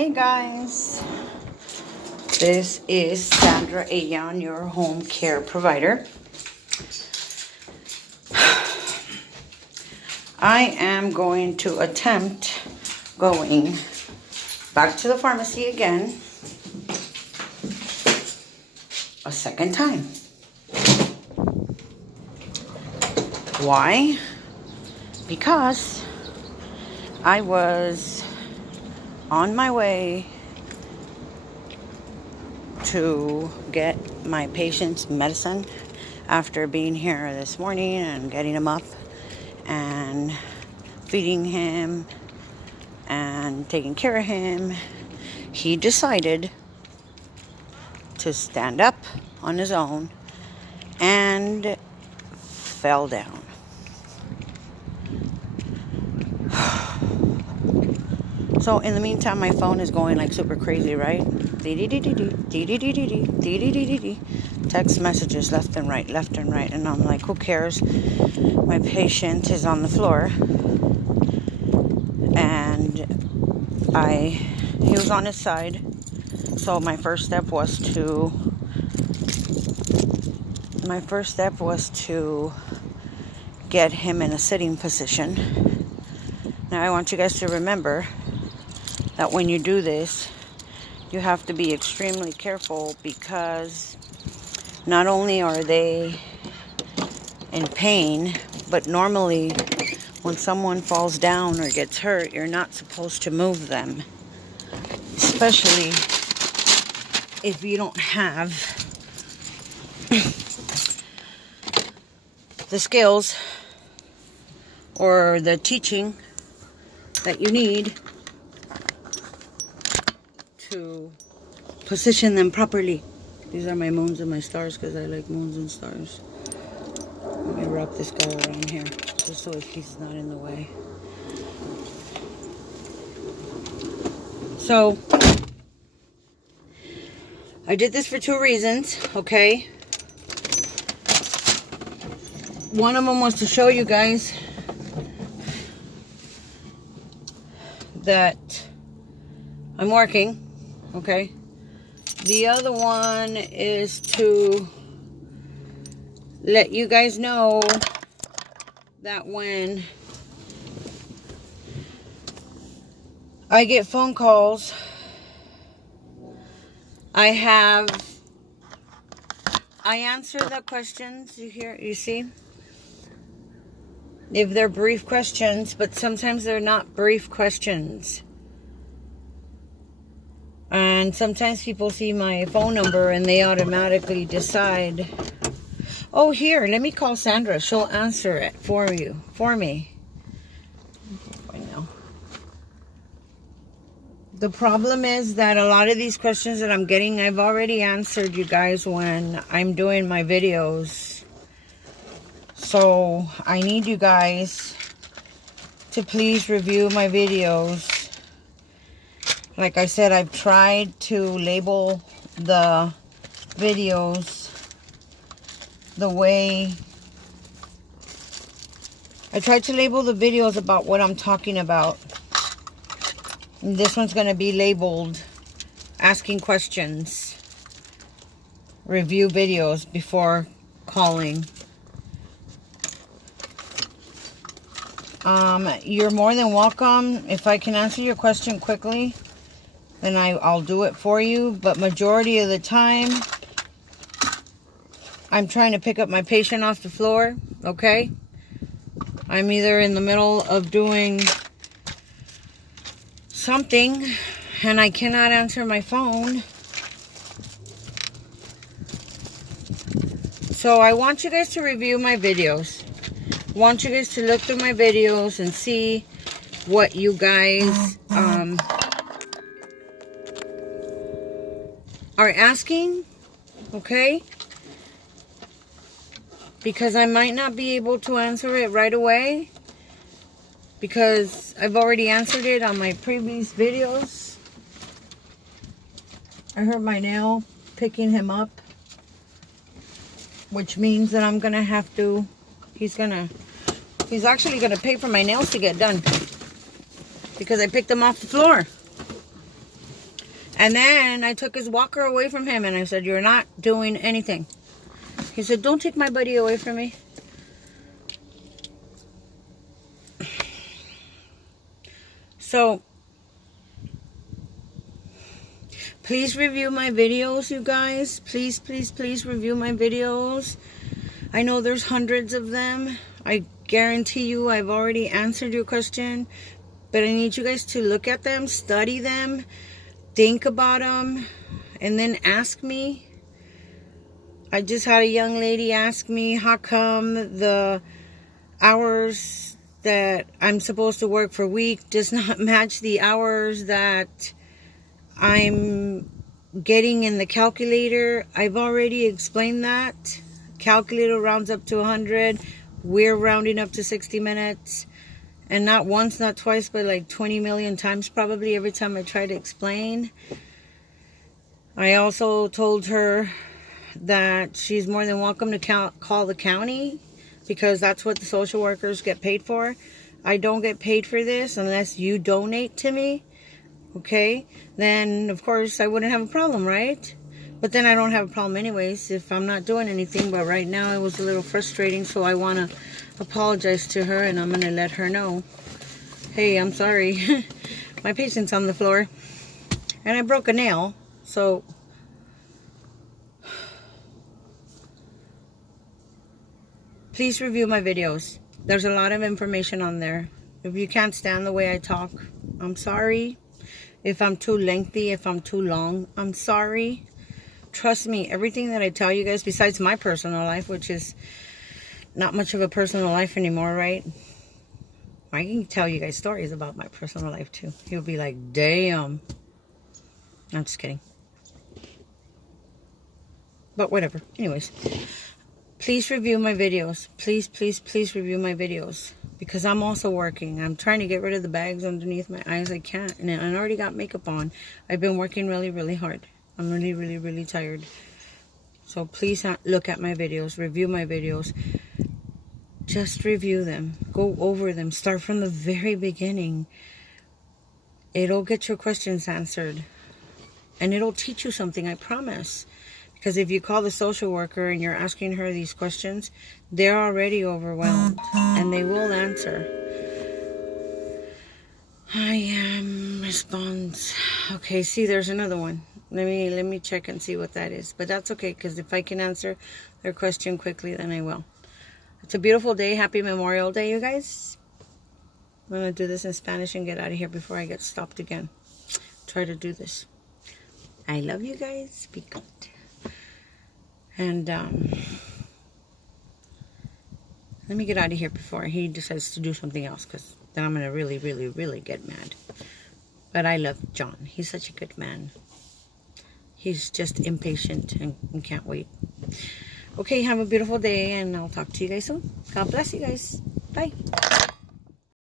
Hey guys, this is Sandra Ayan, your home care provider. I am going to attempt going back to the pharmacy again a second time. Why? Because I was on my way to get my patient's medicine after being here this morning and getting him up and feeding him and taking care of him. He decided to stand up on his own and fell down. So in the meantime, my phone is going like super crazy, right? Text messages left and right, and I'm like, who cares? My patient is on the floor, and he was on his side. So my first step was to get him in a sitting position. Now I want you guys to remember that when you do this, you have to be extremely careful, because not only are they in pain, but normally when someone falls down or gets hurt, you're not supposed to move them, especially if you don't have the skills or the teaching that you need to position them properly. These are my moons and my stars because I like moons and stars. Let me wrap this guy around here just so he's not in the way. So I did this for two reasons, okay? One of them was to show you guys that I'm working, okay? The other one is to let you guys know that when I get phone calls, I answer the questions you see, if they're brief questions, but sometimes they're not brief questions. And sometimes people see my phone number and they automatically decide, oh, here, let me call Sandra. She'll answer it for me. I know. The problem is that a lot of these questions that I'm getting, I've already answered you guys when I'm doing my videos. So I need you guys to please review my videos. Like I said, I've tried to label the videos the way I tried to label the videos about what I'm talking about. And this one's going to be labeled asking questions, review videos before calling. You're more than welcome. If I can answer your question quickly, then I'll do it for you. But majority of the time, I'm trying to pick up my patient off the floor, okay? I'm either in the middle of doing something and I cannot answer my phone. So I want you guys to review my videos. I want you guys to look through my videos and see what you guys are asking, okay? Because I might not be able to answer it right away, because I've already answered it on my previous videos. I hurt my nail picking him up, which means that I'm gonna have to, he's actually gonna pay for my nails to get done, because I picked them off the floor. And then I took his walker away from him and I said, you're not doing anything. He said, don't take my buddy away from me. So, please review my videos, you guys. Please, please, please review my videos. I know there's hundreds of them. I guarantee you I've already answered your question. But I need you guys to look at them, study them, think about them, and then ask me. I just had a young lady ask me how come the hours that I'm supposed to work for a week does not match the hours that I'm getting in the calculator. I've already explained that. Calculator rounds up to 100. We're rounding up to 60 minutes. And not once, not twice, but like 20 million times probably every time I try to explain. I also told her that she's more than welcome to call the county, because that's what the social workers get paid for. I don't get paid for this unless you donate to me. Okay? Then, of course, I wouldn't have a problem, right? But then I don't have a problem anyways if I'm not doing anything. But right now it was a little frustrating, so I want to apologize to her, and I'm going to let her know. Hey, I'm sorry. My patient's on the floor. And I broke a nail, so... Please review my videos. There's a lot of information on there. If you can't stand the way I talk, I'm sorry. If I'm too lengthy, if I'm too long, I'm sorry. Trust me, everything that I tell you guys, besides my personal life, which is not much of a personal life anymore, right? I can tell you guys stories about my personal life too. You'll be like, damn. I'm just kidding. But whatever. Anyways. Please review my videos. Please, please, please review my videos. Because I'm also working. I'm trying to get rid of the bags underneath my eyes. I can't. And I already got makeup on. I've been working really, really hard. I'm really, really, really tired. So please look at my videos. Review my videos. Just review them. Go over them. Start from the very beginning. It'll get your questions answered. And it'll teach you something, I promise. Because if you call the social worker and you're asking her these questions, they're already overwhelmed. And they will answer. I am response. Okay, see, there's another one. Let me check and see what that is. But that's okay, because if I can answer their question quickly, then I will. It's a beautiful day. Happy Memorial Day, you guys. I'm going to do this in Spanish and get out of here before I get stopped again. Try to do this. I love you guys. Be good. And let me get out of here before he decides to do something else, because then I'm going to really, really, really get mad. But I love John. He's such a good man. He's just impatient and can't wait. Okay, have a beautiful day, and I'll talk to you guys soon. God bless you guys. Bye.